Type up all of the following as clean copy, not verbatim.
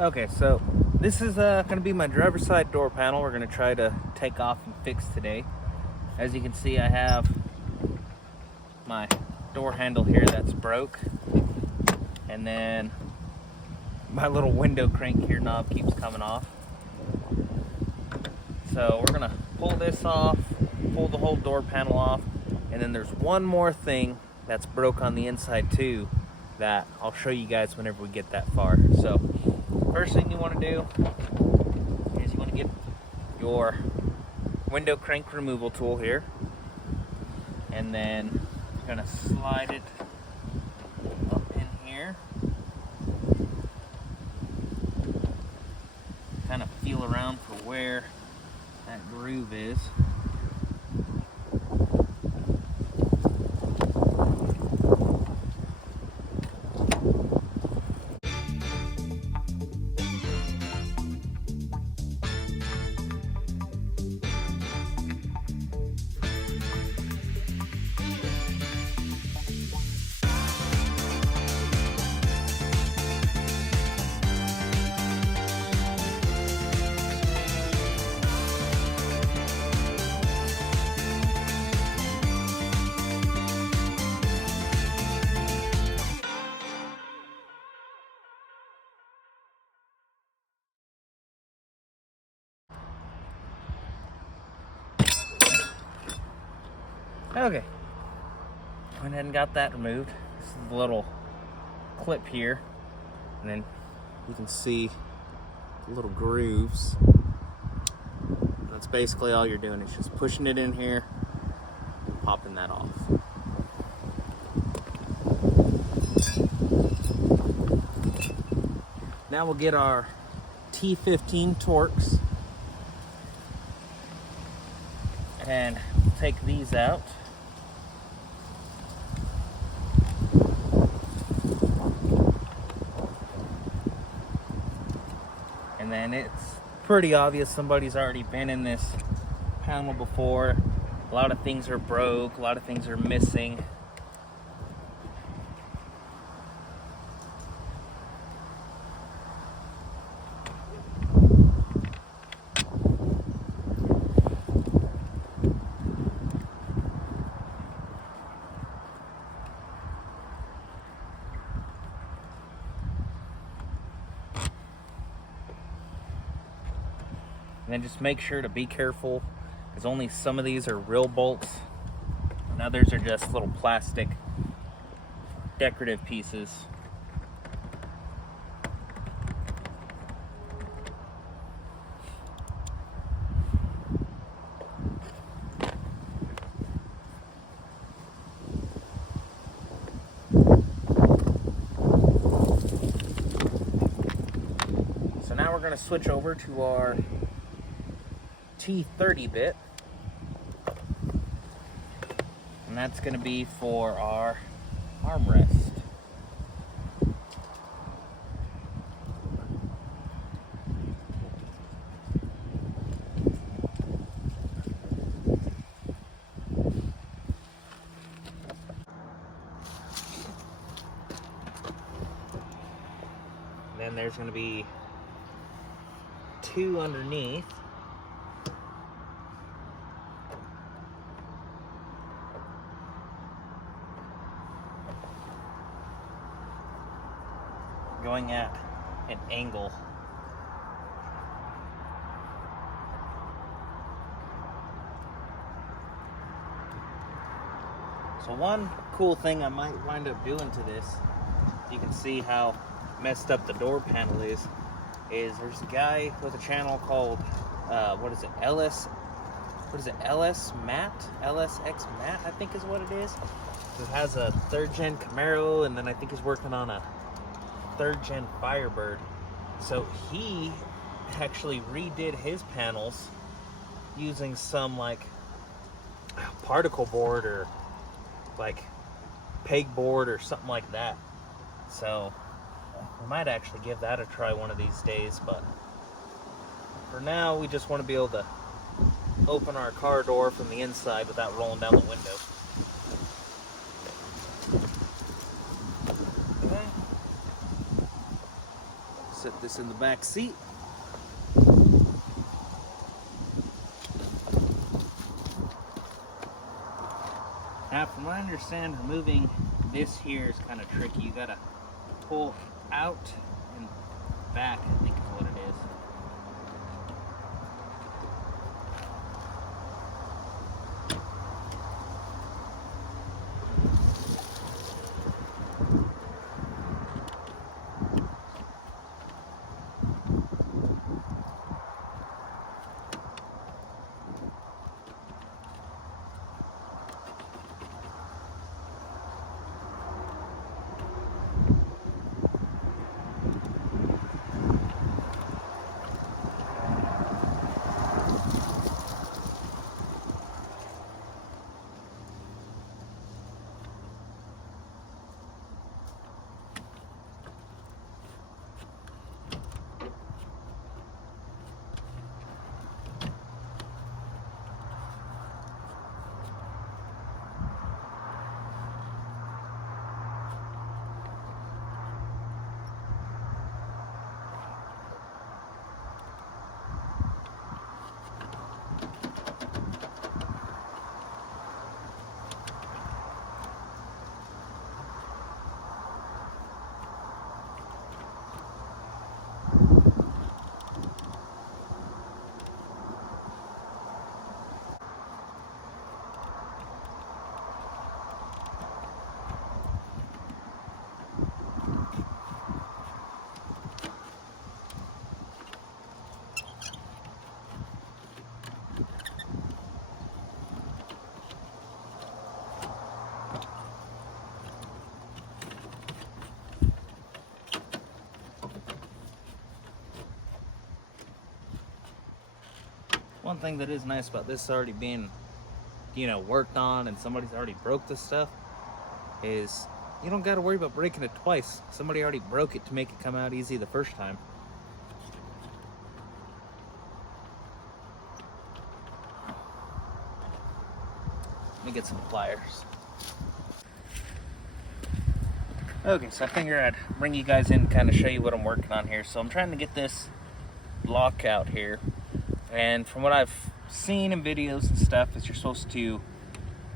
Okay, so this is going to be my driver's side door panel. We're going to try to take off and fix today. As you can see, I have my door handle here that's broke, and then my little window crank here knob keeps coming off. So we're going to pull this off, pull the whole door panel off, and then there's one more thing that's broke on the inside too that I'll show you guys whenever we get that far. So first thing you want to do is you want to get your window crank removal tool here, and then you're going to slide it up in here, kind of feel around for where that groove is. Okay, went ahead and got that removed. This is the little clip here, and then you can see the little grooves. That's basically all you're doing, is just pushing it in here and popping that off. Now we'll get our T15 Torx and take these out. And then it's pretty obvious somebody's already been in this panel before. A lot of things are broke, a lot of things are missing. And then just make sure to be careful, because only some of these are real bolts and others are just little plastic decorative pieces. So now we're going to switch over to our T30 bit, and that's going to be for our armrest. Then there's going to be two underneath. Going at an angle. So one cool thing I might wind up doing to this, you can see how messed up the door panel is there's a guy with a channel called LSX Matt, I think is what it is. It has a 3rd gen Camaro, and then I think he's working on a 3rd gen Firebird. So he actually redid his panels using some like particle board or like pegboard or something like that. So we might actually give that a try one of these days, but for now we just want to be able to open our car door from the inside without rolling down the window. Okay. Sit Put this in the back seat. Now, from what I understand, removing this here is kind of tricky. You gotta pull out and back, I think is what it is. One thing that is nice about this already being, worked on and somebody's already broke this stuff is you don't got to worry about breaking it twice. Somebody already broke it to make it come out easy the first time. Let me get some pliers. Okay, so I figured I'd bring you guys in and kind of show you what I'm working on here. So I'm trying to get this block out here. And from what I've seen in videos and stuff, is you're supposed to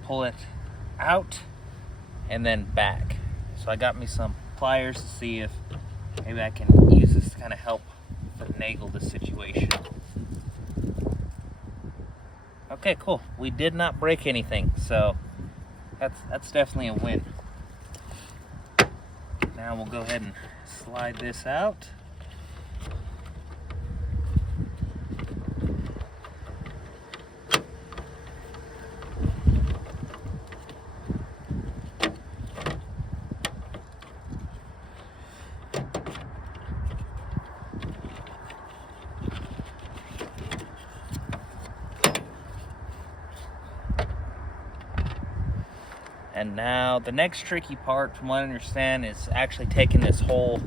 pull it out and then back. So I got me some pliers to see if maybe I can use this to kind of help finagle the situation. Okay, cool. We did not break anything, so that's definitely a win. Now we'll go ahead and slide this out. And now the next tricky part, from what I understand, is actually taking this whole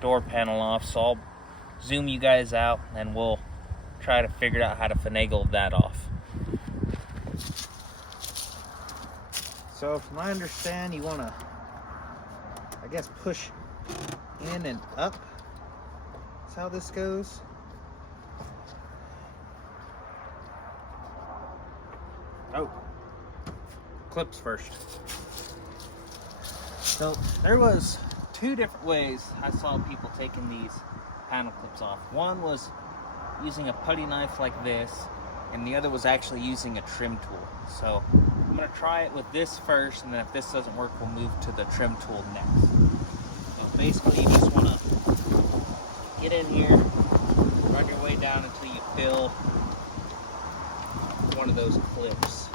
door panel off. So I'll zoom you guys out and we'll try to figure out how to finagle that off. So from what I understand, you want to, I guess, push in and up. That's how this goes. Oh. Clips first. So there was two different ways I saw people taking these panel clips off. One was using a putty knife like this, and the other was actually using a trim tool. So I'm going to try it with this first, and then if this doesn't work, we'll move to the trim tool next. So basically you just want to get in here, run your way down until you fill one of those clips.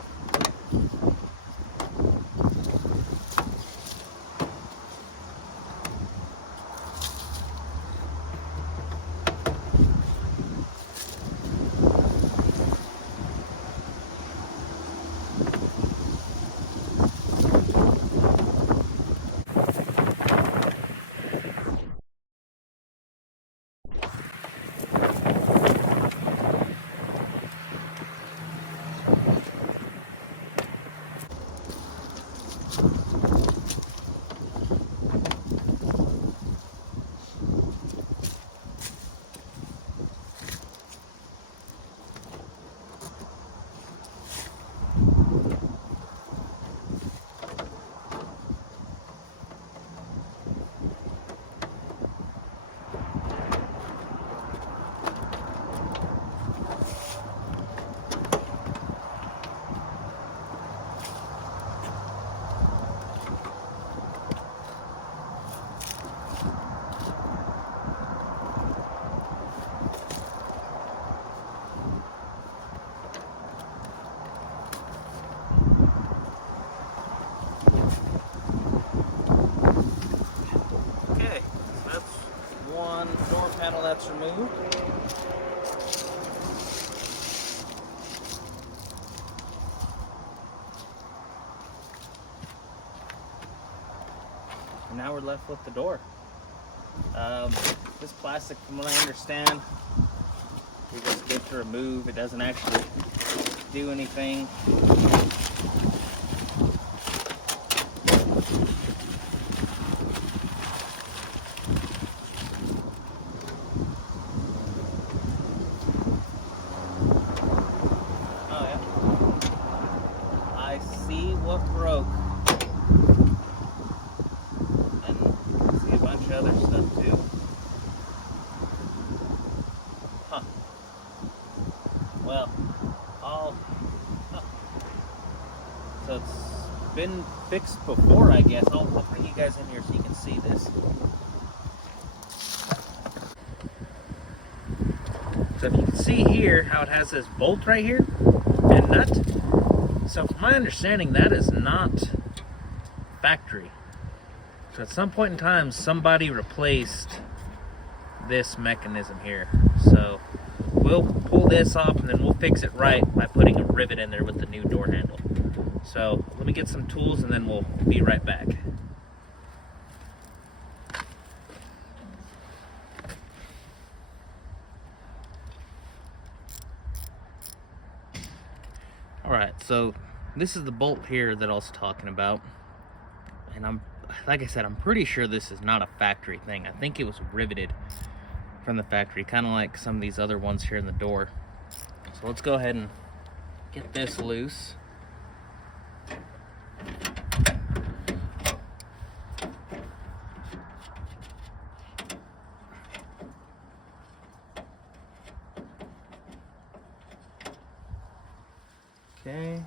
that's removed. And now we're left with the door. This plastic, from what I understand, you're just good to remove. It doesn't actually do anything. Oh yeah, I see what broke, and see a bunch of other stuff too. Huh. Well, so it's been fixed before, I guess. I'll bring you guys in here so you can see this. So if you can see here how it has this bolt right here and nut. So from my understanding, that is not factory. So at some point in time, somebody replaced this mechanism here. So we'll pull this off and then we'll fix it right by putting a rivet in there with the new door handle. So let me get some tools and then we'll be right back. Alright, so this is the bolt here that I was talking about. And like I said, I'm pretty sure this is not a factory thing. I think it was riveted from the factory, kind of like some of these other ones here in the door. So let's go ahead and get this loose. Okay.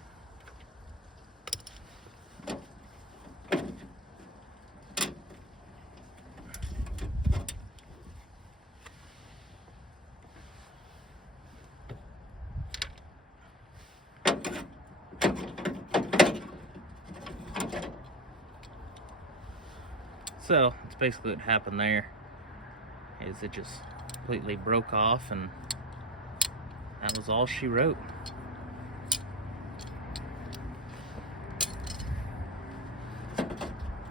So that's basically what happened there, is it just completely broke off, and that was all she wrote.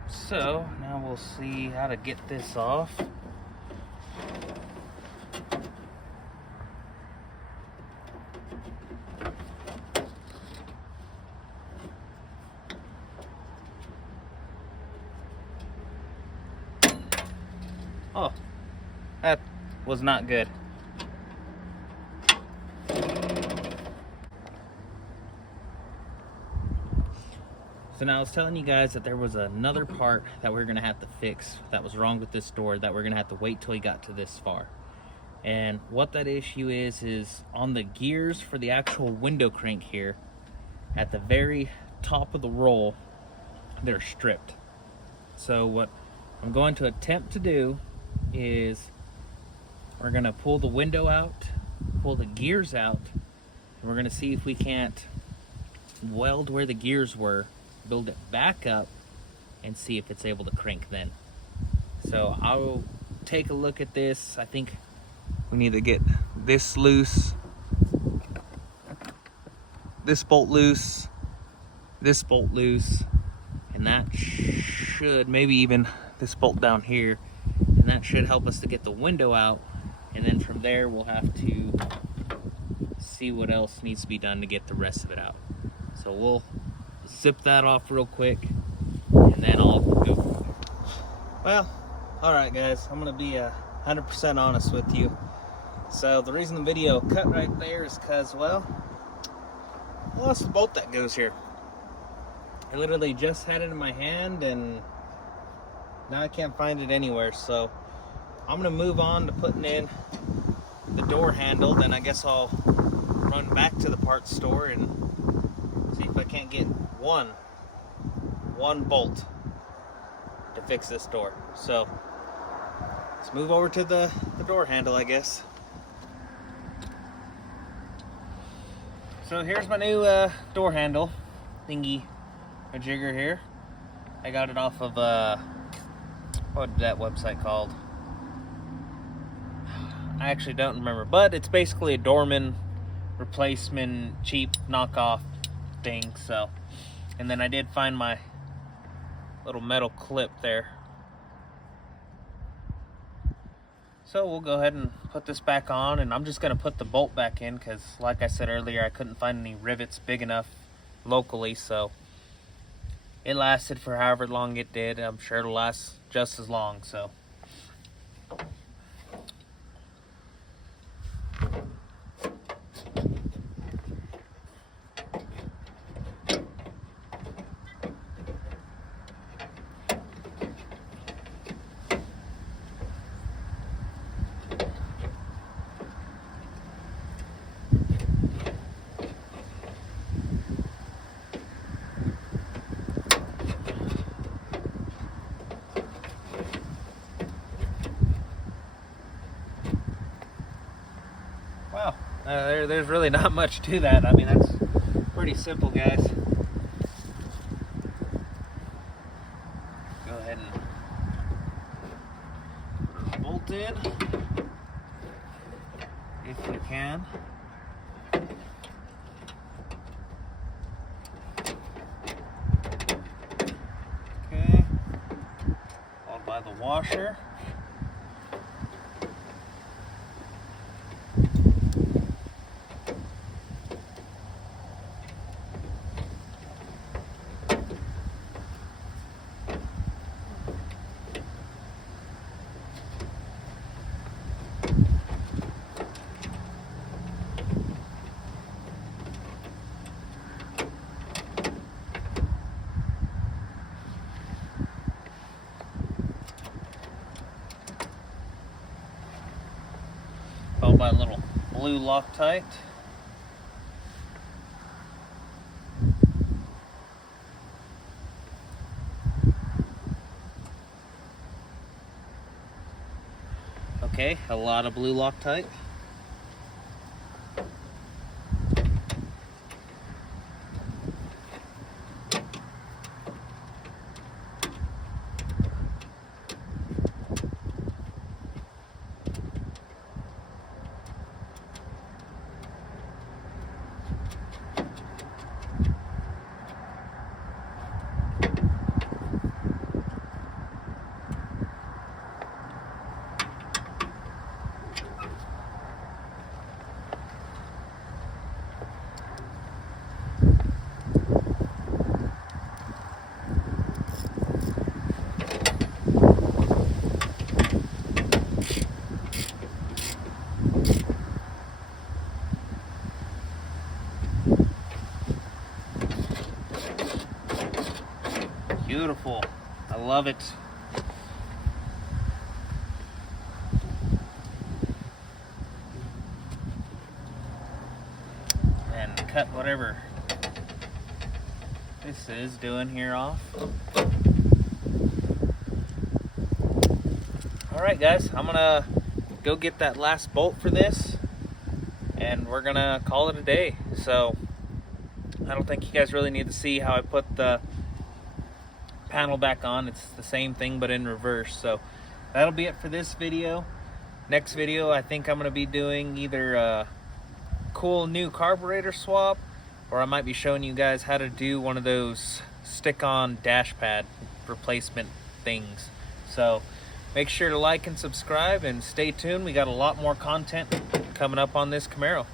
So now we'll see how to get this off. Oh, that was not good. So now I was telling you guys that there was another part that we're gonna have to fix that was wrong with this door, that we're gonna have to wait till we got to this far. And what that issue is on the gears for the actual window crank here, at the very top of the roll, they're stripped. So what I'm going to attempt to do is we're gonna pull the window out, pull the gears out, and we're gonna see if we can't weld where the gears were, build it back up, and see if it's able to crank then. So I'll take a look at this. I think we need to get this loose, this bolt loose, this bolt loose, and that should, maybe even this bolt down here, and that should help us to get the window out. And then from there we'll have to see what else needs to be done to get the rest of it out. So we'll zip that off real quick and then I'll go. Well, alright guys, I'm gonna be 100% honest with you. So the reason the video cut right there is because, well, I lost the bolt that goes here. I literally just had it in my hand and now I can't find it anywhere. So I'm gonna move on to putting in the door handle. Then I guess I'll run back to the parts store and see if I can't get one bolt to fix this door. So let's move over to the door handle, I guess. So here's my new door handle thingy, a jigger here. I got it off of what's that website called? I actually don't remember, but it's basically a Dorman replacement, cheap knockoff thing. So, and then I did find my little metal clip there. So we'll go ahead and put this back on, and I'm just going to put the bolt back in because, like I said earlier, I couldn't find any rivets big enough locally. So it lasted for however long it did. I'm sure it'll last just as long. So wow, there's really not much to that. I mean, that's pretty simple, guys. Go ahead and bolt in if you can. Okay, followed by the washer. Followed by a little blue Loctite. Okay, a lot of blue Loctite. Beautiful. I love it. And cut whatever this is doing here off. Alright guys, I'm gonna go get that last bolt for this and we're gonna call it a day. So I don't think you guys really need to see how I put the panel back on. It's the same thing but in reverse. So that'll be it for this video. Next video I think I'm going to be doing either a cool new carburetor swap, or I might be showing you guys how to do one of those stick-on dash pad replacement things. So make sure to like and subscribe and stay tuned. We got a lot more content coming up on this Camaro.